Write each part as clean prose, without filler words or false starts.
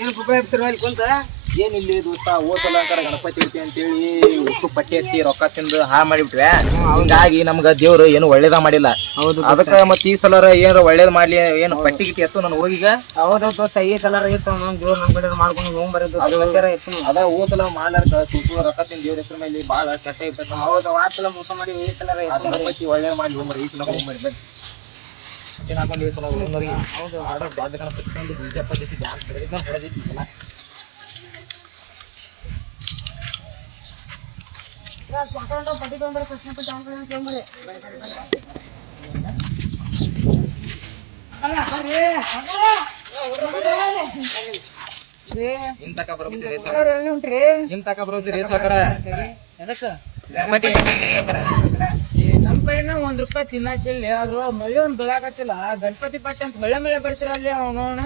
ಏನು ಗುಬ್ಬ ಎಬ್ಸಿರೋ ಇಲ್ಲಿ ಕುಂತ ಏನಿಲ್ಲ ದೋಸ್ತ ಓಸಲ ಗಣಪತಿ ಐತಿ ಅಂತೇಳಿ ಉಪ್ಪು ಪಟ್ಟಿ ಹತ್ತಿ ರೊಕ್ಕ ತಿಂದು ಹಾಳು ಮಾಡಿಬಿಟ್ವೆ. ಹಿಂಗಾಗಿ ನಮ್ಗ ದೇವ್ರು ಏನು ಒಳ್ಳೇದ ಮಾಡಿಲ್ಲ. ಅದಕ್ಕ ಮತ್ ಈ ಸಲ ಏನಾರ ಒಳ್ಳೇದ್ ಮಾಡ್ಲಿ ಏನು ಪಟ್ಟಿ ಗಿಟ್ಟಿ ಎತ್ತು ನಾನು ಹೋಗೀಗ. ಹೌದೌದು ದೋಸ್ತ ಈ ಸಲ ಇತ್ತು ದೇವ್ರ ನಮ್ ಕಡೆ ಮಾಡ್ಕೊಂಡು ಹೋಗ್ಬರೋದು ಅದ ಓಸಲ ಮಾಡ್ಲಾರ್ಕ ಸುಳ್ಳು ರೊಕ್ಕ ತಿಂದು ದೇವ್ರ ಹೆಸರು ಮೇಲೆ ಬಾಳ ಕೆಟ್ಟ ಇರ್ತೈತಿ. ಹೌದು ಆ ಸಲ ಮೋಸ ಮಾಡಿ ಈ ಸಲ ಗಣಪತಿ ಒಳ್ಳೇದ್ ಮಾಡ್ಲಿ ಹೋಗ್ಬರ್ರಿ. ಈ ಸಲ ಹೋಗ್ಬರ್ರಿ ಬರ್ರಿ. ಹಾಕೊಂಡು ಈ ಸಲ ಹೋಗ್ಬರ್ರಿ. ಹೌದು ದೊಡ್ಡ ಗಣಪತಿ ತಂದು ಬೀಜ ಪದ್ಧತಿ ಡ್ಯಾನ್ಸ್ ಹೊಡೆದೈತಿ ಈ ಸಲ. ನಮ್ ಕಡೆನ ₹1 ತಿನ್ನಾಕಿಲ್ಲ ಆದ್ರೂ ಮಳೆ ಒಂದ್ ಬೆಳಕತ್ತಿಲ್ಲ. ಗಣಪತಿ ಪಟ್ಟಿ ಅಂತ ಹೊಳೆ ಮಳೆ ಬರ್ತೀರ ಅಲ್ಲಿ ಅವನವನ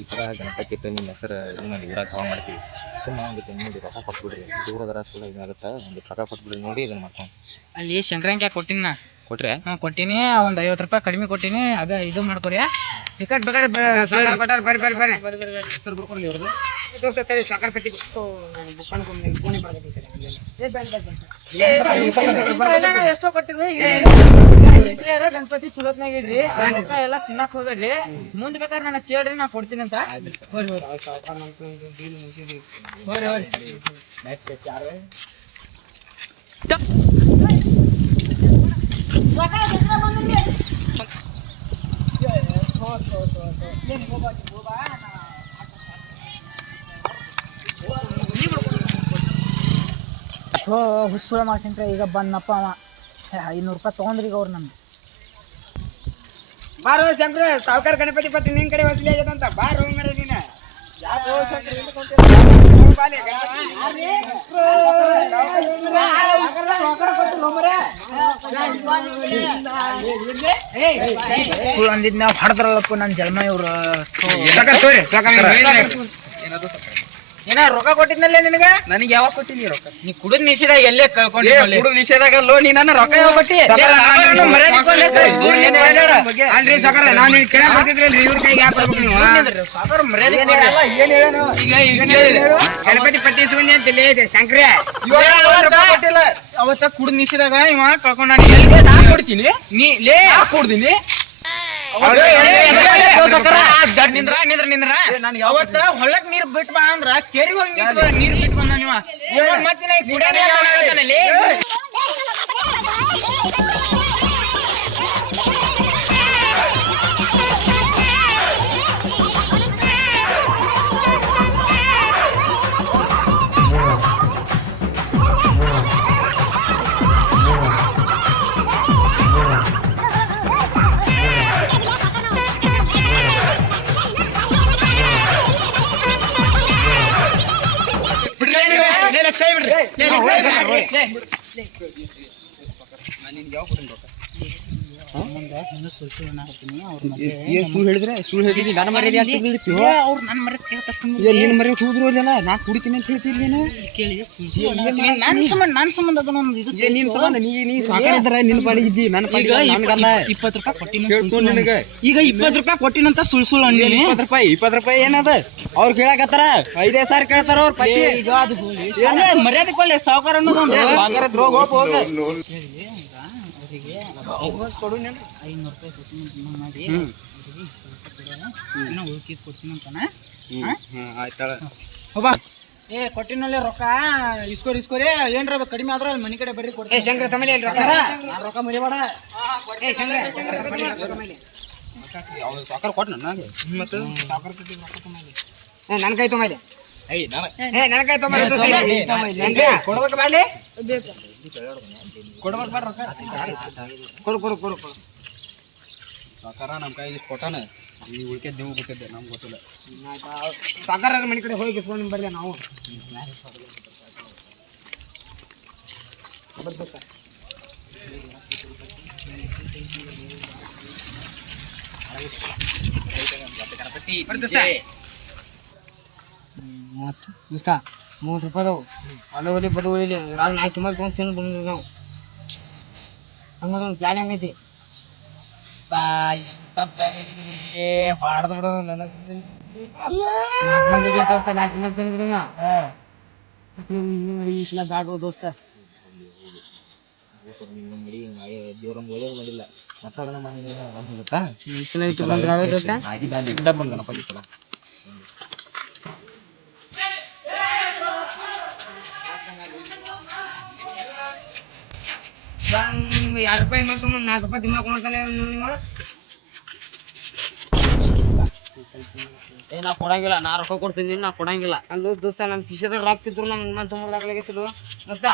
ಈ ಸಲ ಗಣಪತಿ ನಿಮ್ಮ ಹೆಸರು ನೋಡಿ ಊರಾಗ ಹವಾ ಮಾಡ್ತೀವಿ. ಸುಮ್ಮನೆ ಒಂದು ನೋಡಿ ರೊಕ್ಕ ಕೊಟ್ಬಿಡ್ರಿ. ದೂರದರ ಸುಳ್ಳು ಇದಾಗತ್ತ ಒಂದು ರೊಕ್ಕ ಕೊಟ್ಬಿಡ್ರಿ ನೋಡಿ ಇದನ್ನ ಮಾಡ್ಕೊಂಡು. ಅಲ್ಲಿ ಶಂಕರಂಗ್ಯ ಕೊಟ್ಟಿನ ಕೊಟ್ರೆ ಕೊಟ್ಟಿನಿ ಒಂದ್ ₹50 ಕಡಿಮೆ ಕೊಟ್ಟಿನಿ. ಅದ ಇದು ಮಾಡ್ಕೊರಿ ಟಿಕೆಟ್ ಬೇಕಾದ್ರೆ ಬರ್ರಿ ಹೆಸರು ಬರ್ಕೊಳ್ಳಿ ಅವ್ರದ್ದು. ಸಾಕಾರ ಪಟ್ಟಿ ಎಷ್ಟೋ ಕೊಟ್ಟಿದ್ವಿ. ಗಣಪತಿ ಸುಲತ್ನಾಗ ಇದ್ರಿ ರೊಕ್ಕ ಎಲ್ಲ ತಿನ್ನಕ್ ಹೋಗ್ರಿ. ಮುಂದ್ ಬೇಕಾದ್ರೆ ನನ್ನ ಕೇಳ್ರಿ ನಾ ಕೊಡ್ತೀನಿ ಅಂತ. ಹುಸುಳ ಮಾಡ್ಸಂಟ್ರೆ ಈಗ ಬಂದಪ್ಪ ಅವ ₹500 ತಗೊಂಡ್ರಿ ಈಗ ಅವ್ರು ನಮ್ಗೆ. ಬಾರೋ ಶಂಕರ ಸಾವುಕಾರ ಗಣಪತಿ ಪಟ್ಟಿ ನಿನ್ ಕಡೆ ವಸೂಲಿ ಆಗ್ಯದಂತ ಬಾರೋ ಮರೆ ನೀನ ಅಂದಿದ್ ನಾವ್ ಹೊಡೆದ್ರಲ್ಲಪ್ಪ ನನ್ ಜನ್ಮ ಇವ್ರು ಏನ ರೊಕ್ಕ ಕೊಟ್ಟಿದ್ನಲ್ಲ ನಿನಗ. ನನಗೆ ಯಾವಾಗ ಕೊಟ್ಟಿದ್ದಿ ರೊಕ್ಕ? ನೀ ಕುಡಿದ್ ನಿಷೇಧಾಗ ಎಲ್ಲೇ ಕಳ್ಕೊಂಡಿ. ಕುಡಿದ್ ನಿಷೇಧಾಗಲ್ಲೋ ನೀ ನನ್ನ ರೊಕ್ಕ ಯಾವಾಗ ಕೊಟ್ಟಿ? ಅಲ್ರಿ ಸಾಕಾರ ನಾನು ಕೇಳಕ್ ಬರ್ತಿದ್ರಿ ಇವ್ರ ಕೈಗೆ ಯಾಕೆ ಬರ್ಬೇಕು ನೀವು? ಸಾಕಾರ ಮರ್ಯಾದೆ ಗಣಪತಿ ಪಟ್ಟಿ ಇಸ್ಕೊಂಡಿ ಅಂತ ಶಂಕ್ರ ಕೊಟ್ಟಿಲ್ಲ. ಅವತ್ತ ಕುಡಿದ್ ನಿಷೇಧಾಗ ಇವ ಕಳ್ಕೊಂಡ ನಾ ಕೊಡ್ತೀನಿ. ನೀ ಲೇ ಕುಡ್ದೀನಿ ಅವತ್ತ ಹೊಳ್ಳಕ್ ನೀರ್ ಬಿಟ್ ಬಾ ಅಂದ್ರ ಕೆರಿ ಹೋಗಿ ನೀರ್ ಬಿಟ್ ಬಂದ ನೀವ ಮತ್ತೆ ಹೇಳಿದ್ರೆ ಸುಳ್ಳು ಹೇಳಿದ್ರಿ ನನ್ನ ಮರ್ಯಾದೆ ಅವ್ರು ನನ್ನ ಮರ್ಯಾದೆ ಹೋದ್ರು ಅಲ್ಲ ನಾ ಕುಡಿತೀನಿ ಅಂತ ಹೇಳ್ತಿರ್ಲಿ ನನ್ ಸಂಬಂಧ ನಿನ್ ಪಾಡಿಗಿದ್ದಿ ನನ್ನ ₹20 ಕೊಟ್ಟಿನ ಈಗ ₹20 ಕೊಟ್ಟಿನಂತ ಸುಳ್ ಸುಳ್ಳು ಅಂದಿನಿ. ₹20 ಏನದ ಅವ್ರು ಕೇಳಕತ್ತಾರ 5,000 ಕೇಳ್ತಾರ ಅವ್ರ ಪಟ್ಟಿ. ಮರ್ಯಾದೆ ಕೊಡ್ಲಿ ಸಾವುಕಾರ ಅನ್ನೋದು ಕೊಡು ₹500 ಮಾಡಿ ಉಳ್ಕಿದ್ ಕೊಡ್ತೀನಿ ಅಂತಾನ. ಏ ಕೊಟ್ಟಿನಲ್ಲಿ ರೊಕ್ಕ ಇಸ್ಕೋರಿ ಏನ್ರ ಕಡಿಮೆ ಆದ್ರ ಮನಿ ಕಡೆ ಬರ್ರಿ ಕೊಡ್ತೀನಿ. ಶಂಕರ ತಮ್ಮಲ್ಲಿ ರೊಕ್ಕ ಮರಿಬೇಡ. ಸಾಕಾರ ಕೊಟ್ಟ ನನಗೆ ಮತ್ತೆ ಸಾಕಾರ ನನ್ ಕೈ ತೊಂಬಲ್ಲಿ ನನ್ ಕೈ ಕೊಡ್ಬೇಕು ಮಾಡಿ ಕೊಡ್ಬೇಕು ಬೇಡ ರೊಕ್ಕ ಕೊಡು ಸಾಕಾರ ನಮ್ಮ ಕೈ ಇಷ್ಟು ಕೊಟ್ಟಾನ. ಈ ಉಳ್ಕೆ ನೀವು ಗೊತ್ತಿದ್ದೆ ನಮ್ಗೆ ಗೊತ್ತಿಲ್ಲ. ಸಾಕಾರ ಮನೆ ಕಡೆ ಹೋಗಿ ಫೋನ್ ಬರ್ಲಿ ನಾವು ಗಣಪತಿ 30 ರೂಪಾಯಿ ಅದಾವು ಅಲ್ಲವಲ್ಲಿ ಬದವಲ್ಲಿ ರಾಗ 4 ಕಿಮ್ಮತ್ ತೊಗೊಂಡು ತಿಂದು ಬಂದ್ವಿ ನಾವು ಹಂಗೊಂದು ಪ್ಲಾನ್ ಹೆಂಗೈತಿ ಬಾಯ್ ಏ ಹೊಡೆದು ಬಿಡೋದು ನನಗೆ 4 ಕಿಮ್ಮತ್ ತಿಂದ್ಬಿಡೋಣ ಈ ಸಲ ಬ್ಯಾಡ ದೋಸ್ತ ದೇವ್ರ ಒಳ್ಳೇದು ಮಾಡಿಲ್ಲ ಮತ್ತೊಂದು ಗಣಪತಿ ಸಲ $2 ರೂಪಾಯಿ ಮತ್ತು 4 ರೂಪಾಯಿ ತಿನ್ನಕೊಂಡ್ತಾನೆ ಏ ನಾ ಕೊಡಂಗಿಲ್ಲ ನಾ ರೊಕ್ಕ ಕೊಡ್ತೀನಿ ನಾ ಕೊಡಂಗಿಲ್ಲ ಅಲ್ಲೂ ದೋಸ್ತ ನನ್ನ ಕಿಶೆದಾಗ ರಾಕ್ತಿದ್ರು ನಮ್ಮ ತುಂಬಲಾಗ್ಲಾಗೈತಿದ್ರು ದೋಸ್ತ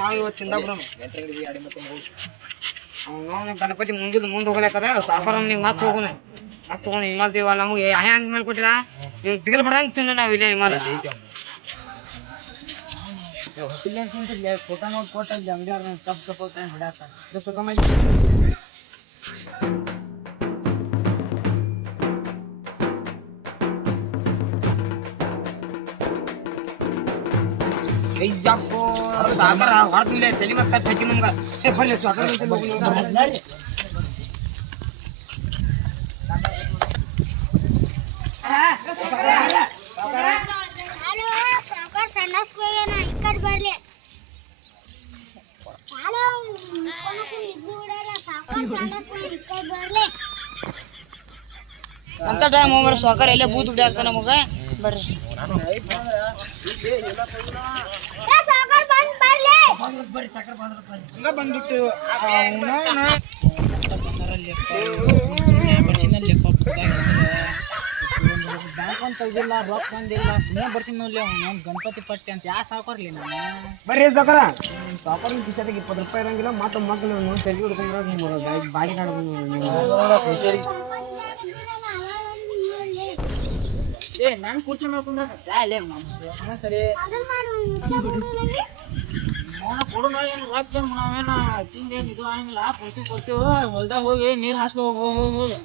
ನಾವು ಇವತ್ತು ತಿಂದ ಬಿಡೋಣ ಗಣಪತಿ ಮುಂದೆ ಹೋಗ್ಲಾಕದ ಸಾಫಾರ ನೀವು ಮತ್ತೆ ಹೋಗೋಣ ಮತ್ತೆ ತಗೊಂಡು ಹಿಮಾಲ್ತೀವ ನಮಗೆ ಹ್ಯಾಂಗ ಮೇಲೆ ಕೊಟ್ಟಿಲ್ಲ ನೀವು ತಿಗಲ್ ಬಿಡಂಗೆ ತಿಂದು ನಾವು ಇಲ್ಲೇ ಹಿಮಾಲ ಫೋಟೋ ನೋಡಿ ಕೊಟ್ಟಲ್ಲಿ ಅಂಗಡಿಯವ್ರ ತಪ್ಪು ಹೊಡ್ಯಾಕ ಅಯ್ಯಪ್ಪೋ ಸಾಗರ ಹೊರತಿಲ್ಲ ತಲೆ ಮತ್ತೆ ಹಚ್ಚಿ ನಮ್ಗೆ ಬರ್ಲಿ ಸಾಗರ ಅಂತ ಟೈಮ್ ಹೋಗ್ರಿ ಸಾಕರ್ ಎಲ್ಲೇ ಬೂತ್ ಬಿಡಿ ಆಗ್ತಾನೆ ನಮಗೆ ಬರ್ರಿ ಬಂದಿತ್ತು ಬ್ಯಾಂಕ್ ಅಂತ ತೆಗ್ದಿಲ್ಲ ರೊಕ್ಕ ಬಂದಿಲ್ಲ ಸುಮ್ಮನೆ ಬರ್ತೀನಿ ನೋಡ್ಲಿ ಅವ್ನು ಗಣಪತಿ ಪಟ್ಟಿ ಅಂತ ಯಾ ಸಾಕೋರ್ಲಿ ನಾನು ಬರ್ರಿ ಸಾಕಾರ ಸಾಕೋರ್ ಕಿಸೆದಾಗ 20 ರೂಪಾಯಿ ಇರಂಗಿಲ್ಲ ಮತ್ತೆ ಮಕ್ಕಳು ತೆಗಿ ಹಿಡ್ಕೊಂಡ್ರೆ ಬಾಡಿ ಏ ನಾನು ಕೂರ್ಚೊ ಮಾಡ್ಕೊಂಡ್ರೆ ಸರಿ ಕೊಡು ಏನು ರೊಕ್ಕ ನಾವೇನು ತಿಂದೇನು ಇದು ಆಗಿಲ್ಲ ಕೊಡ್ತೀವಿ ಹೊಲ್ದಾಗ ಹೋಗಿ ನೀರು ಹಾಸ್ಕೊ ಹೋಗಿ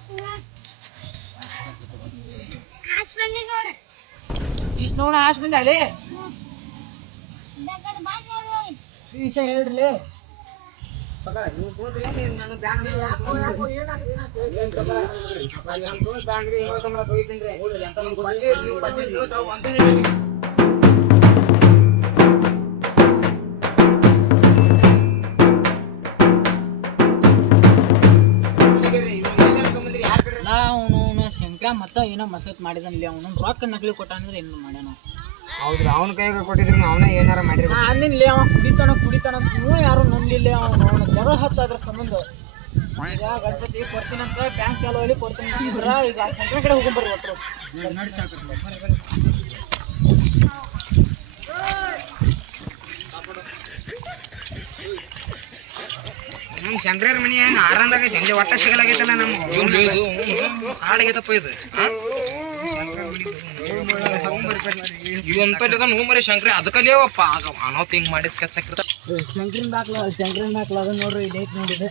ಇಷ್ಟು ನೋಡ ಹಾಸ್ ಬಂದ ಅಲ್ಲಿ ವಿಷಯ ಹೇಳ್ರಿ ಶಂಕರ ಮತ್ತ ಏನೋ ಮಸತ್ ಮಾಡಿದನ್ಲಿ ಅವನು ರೊಕ್ಕ ನಕಲಿ ಕೊಟ್ಟ ಅಂದ್ರೆ ಏನು ಮಾಡ್ಯಾನ ಹೌದ್ರಿ ಅವನ ಕೈಗೆ ಕೊಟ್ಟಿದ್ರಿ ಅವನ ಏನಾರ ಮಾಡಿರಿ ಅಂದಿನ್ಲಿ ಅವ ಕುಡಿತಾನ ನೀವು ಯಾರು ನಂಬಲಿಲ್ಲ ಅವನ ಜಗಳ ಹತ್ತಾದ್ರ ಸಂಬಂಧ ಈಗ ಗಣಪತಿ ಕೊಡ್ತೀನಂತ ಬ್ಯಾಂಕ್ ಚಾಲು ಅಲ್ಲಿ ಕೊಡ್ತೀನಿ ಈಗ ಶಂಕರ ಕಡೆ ಹೋಗ್ಬರ್ರಿ ಒಟ್ಟರು ನಡಿ ಸಾಕು ನಮ್ಮ ಶಂಕರ ಮನಿ ಏನು ಆರಂದಾಗ ಸಂಜೆ ಒಟ್ಟ ಸಿಗಲಾಗೈತಲ್ಲ ನಮ್ಮ ಕಾಡಾಗೈತಪ್ಪ ಇದು ಇವಂತ ನೋಮರಿ ಶಂಕರ ಅದಕ್ಕಲ್ಲೇವಪ್ಪ ಅನಾವತ್ ಹಿಂಗ್ ಮಾಡಿ ಸ್ಕೆಚ್ ಹಾಕಿರ್ತ ಶಂಕರಿನ ಹಾಕ್ಲ ಅದನ್ನ ನೋಡ್ರಿ ಇದೈತ್ ನೋಡಿದೆ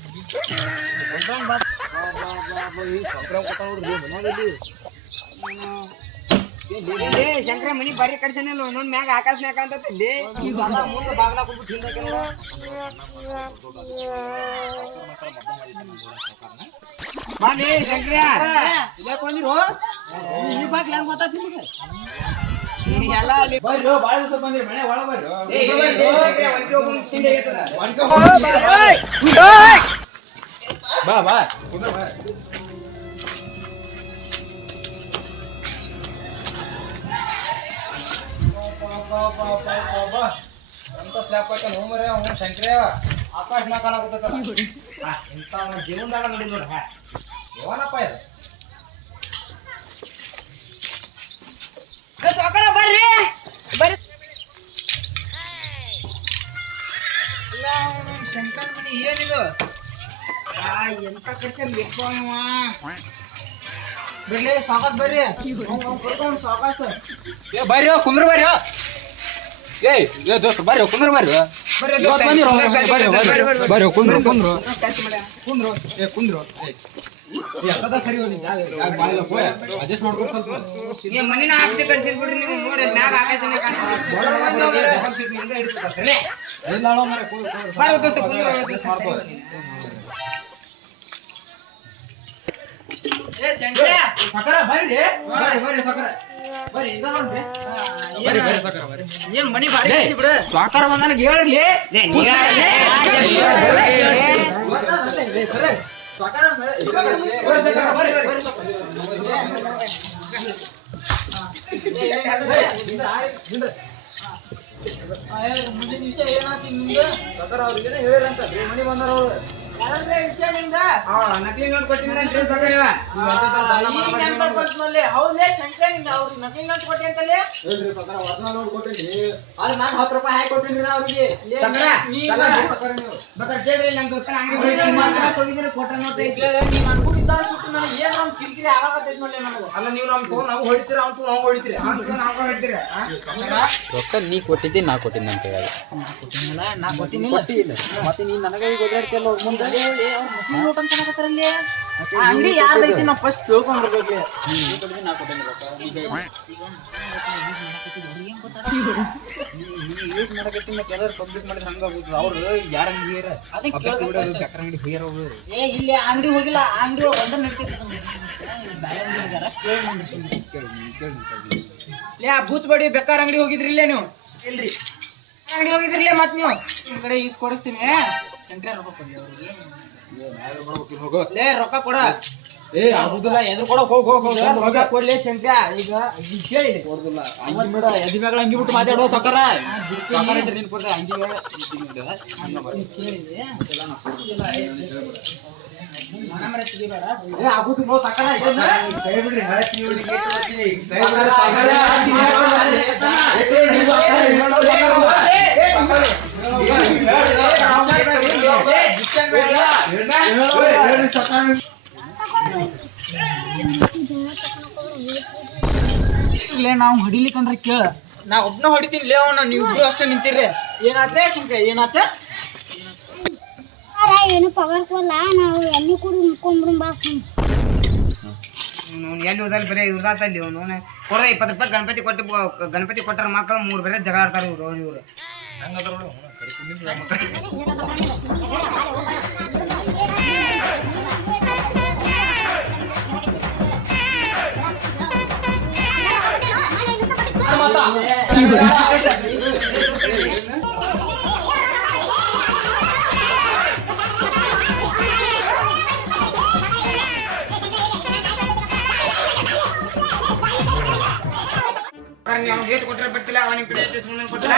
ಶಂಕರ ಮನಿ ಬಾರಿ ಕಡ್ಸನಿಲ್ಲ ಒಂದೊಂದ್ ಮ್ಯಾಗ ಆಕಾಶ ಮ್ಯಾಗ ಅಂತಲ್ಲಿ ಬಾಗ್ಲಾ ಬಾಲಿ ಶಂಕರ ಇಲ್ಲ ಬಂದಿರು ಈ ಬಾಗ್ಲ ಹೆಂಗ್ ಗೊತ್ತಾತ್ ನಿಮಗೆ ಎಲ್ಲ ಅಲ್ಲಿ ಬರ್ರಿ ಬಾಳ ದಿವಸ ಬಂದಿರಿ ಮನೆ ಒಳ ಬರ್ರಿ ಬಾ ಬಾ ಅಂತ ಸ್ಲ್ಯಾಪ್ ಹಾಕಿ ಹೋಮರೇ ಅವ್ನು ಶಂಕರೇ ಆಕಾಶ ನಾಕಾನಾಗುತ್ತ ಇಂಥ ಜೀವನದಾಗ ನೋಡಿ ನೋಡ್ರಿ ಏನಪ್ಪ ಇದು ಬರ್ರಿ ಬರ್ರಿ ಇಲ್ಲ ಶಂಕರ ಮನಿ ಏನಿದು ಎಂತ ಕರ್ಸಲ್ ಬೇಕು ಅವ ಬರ್ಲಿ ಸಾಕಾಸ್ ಬರ್ರಿ ಸಾಕಾಸ್ ಏ ಬರ್ರಿ ಕುಂದ್ರ ಬರ್ರಿ ಏ ದೋಸ್ತ ಬರ್ರಿ ಕುಂದ್ರ ಬರ್ರಿ ಬರ್ರಿ ಕುಂದ್ರು ಕುಂದ್ರು ಏ ಕುಂದ್ರು ಸರಿ ಅಡ್ಜಸ್ಟ್ ಮಾಡ್ಕೊಂಡು ಸ್ವಲ್ಪ ಮನಿನ ಹಾಕ್ತಿ ಕಳ್ಸಿರ್ ಬಿಡ್ರಿ ನೀವು ನೋಡಿ ಮ್ಯಾಗ ಆಕಾಶನೇ ಏನ್ ಮನಿ ಬಾಡಿ ಬಿಡು ಸಾಕಾರ ನನಗೆ ಹೇಳಿ ಮುಂದಿನ ವಿಷಯ ಏನಾಯ್ತು ನಿಮ್ದು ಅವ್ರಿಗೇನ ಹೇಳಿರಂತ ಮನಿ ಬಂದಾರ ಅವ್ರು ವಿಷಯ ನಿಮ್ದ ನಕಲಿ ನೋಟ್ ಕೊಟ್ಟಿದ್ದಂತ್ರಿ ಹೌದೇ ಶಂಕರ ನಿಮ್ಗೆ ಅವ್ರಿಗೆ ನಕಲಿ ನೋಟ್ ಕೊಟ್ಟಿ ಅಂತಲೇ ನೋಟ್ ಕೊಟ್ಟಿನಿ ಆದ್ರೆ ನಾನು 10 ರೂಪಾಯಿ ಹಾಕಿ ಕೊಟ್ಟಿನಿ ಅವ್ರಿಗೆ ಅಲ್ಲ ನೀವು ನಮ್ ತಗೊಂಡ್ ನಾವು ಹೊಡಿತೀರ ಅವ್ನು ನಾವು ಹೊಡಿತೀರಿ ರೊಕ್ಕ ನೀ ಕೊಟ್ಟಿದ್ದಿ ನಾ ಕೊಟ್ಟಿದ್ದೆ ಅಂತ ಹೇಳಿ ನಾ ಕೊಟ್ಟಿಲ್ಲ ಮತ್ತೆ ನೀ ನನಗೆ ಓಡಾಡ್ತಿಲ್ಲ ಅವ್ರ ಮುಂದೆ ನೋಟ್ ಅಂತ ಅಂಗಡಿ ಯಾರ್ದೈತಿ ನಾವು ಫಸ್ಟ್ ಕೇಳ್ಕೊಂಡ್ಬಿಡ್ಬೇಕು ನಾ ಕೊಟ್ಟಿಲ್ಲ ರೊಕ್ಕ ಯೂಸ್ ಮಾಡಕತ್ತಿ ಮತ್ತೆ ಎಲ್ಲರೂ ಪಬ್ಲಿಕ್ ಮಾಡಿದ್ರೆ ಹಂಗಾಗುತ್ತೆ ಅವ್ರು ಯಾರ ಅಂಗಡಿ ಏ ಇಲ್ಲಿ ಅಂಗಡಿ ಹೋಗಿಲ್ಲ ಅಂಗಡಿ ಒಂದ ನಡೀತೈತಿ ಬೂತ್ ಬಡಿ ಬೆಕ್ಕಾರ ಅಂಗಡಿ ಹೋಗಿದ್ರಿ ಇಲ್ಲೇ ನೀವು ಇಲ್ರಿ ಅಂಗಡಿ ಹೋಗಿದ್ರಿಲ್ಲ ಮತ್ ನೀವು ನಿಮ್ ಕಡೆ ಈಸ್ ಕೊಡಿಸ್ತೀನಿ ಶಂಕರ ರೊಕ್ಕ ಕೊಡಿ ಅವ್ರಿಗೆ ಲೇ ರೊಕ್ಕ ಕೊಡ ಏ ಆಗುದಿಲ್ಲ ಎದು ಕೊಡಕ್ ಹೋಗ ಕೊಡ್ಲಿ ಶಂಕರ ಈಗ ಕೇಳಿ ಕೊಡುದಿಲ್ಲ ಅಂಗಿ ಮೇಡ ಎದಿ ಮ್ಯಾಗ ಅಂಗಿ ಬಿಟ್ಟು ಮಾತಾಡೋ ಸಕರ ನಿನ್ ಕೊಡ್ರೆ ಅಂಗಿ ಆಗುದಿಲ್ಲ ಸಕರ ನಾವು ಹೊಡಿಲಿಕ್ಕಂದ್ರೆ ಕೇಳ ನಾ ಒಬ್ನ ಹೊಡಿತೀನಿ ಲೇ ಅವ್ನ ನೀವು ಇಬ್ರು ಅಷ್ಟೇ ನಿಂತಿರ್ರಿ ಏನಾತೆ ಶಂಕರ ಏನಾತ ಏನು ಪಗಾರ ಕೊಲ್ಲ ನಾವು ಎಣ್ಣೆ ಕುಡಿ ಮುಕ್ಕೊಂಬ್ರು ಬಾಸ್ ಎಲ್ಲಿ ಹೋದಲ್ಲಿ ಬರೀ ಇವ್ರದಾತಲ್ಲಿ ಅವನು ಕೊಡದ 20 ರೂಪಾಯಿ ಗಣಪತಿ ಕೊಟ್ಟಾರ ಮಕ್ಕಳು 3 ಬೇರೆ ಜಗಳ ಆಡ್ತಾರೆ ಇವ್ರು ಗೇಟ್ ಕೊಟ್ಟರೆ ಬಿಟ್ಟಿಲ್ಲ ಅವನಿಗೆ ಕೊಟ್ಟಿಲ್ಲ